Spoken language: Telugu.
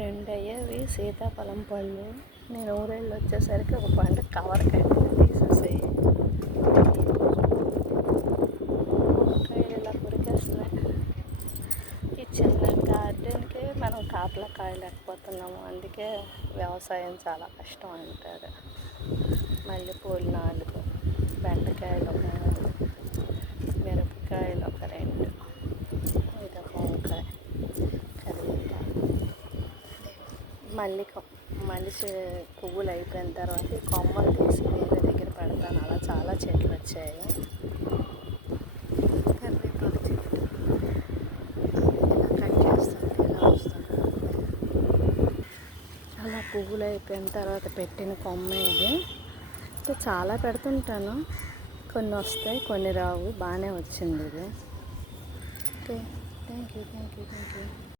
2 అయ్యేవి సీతాఫలం పళ్ళు. నేను ఊరెళ్ళి వచ్చేసరికి ఒక పండు కవర్ కట్టి తీసేసాయి. కాయలు ఇలా కొరికేస్తున్నాయి. ఈ చిన్న గార్డెన్కి మనం కాపలా కాయలేకపోతున్నాము. అందుకే వ్యవసాయం చాలా కష్టం అంటారు. మల్లెపూలు 4, బెండకాయలు ఒక 3, మిరపకాయలు ఒక 2, ఇదొక వంకాయ, కరివేపాకు, మల్లి పువ్వులు అయిపోయిన తర్వాత ఈ కొమ్మలు తీసి వేరే దగ్గర పెడతాను. అలా చాలా చెట్లు వచ్చాయి. కరివేపాకు చెట్టు ఇలా కట్ చేస్తుంటే ఇలా వస్తుంది. అలా పువ్వులు అయిపోయిన తర్వాత పెట్టిన కొమ్మ ఇది. అంటే చాలా పెడుతుంటాను, కొన్ని వస్తాయి కొన్ని రావు. బాగానే వచ్చింది ఇది. Okay, thank you.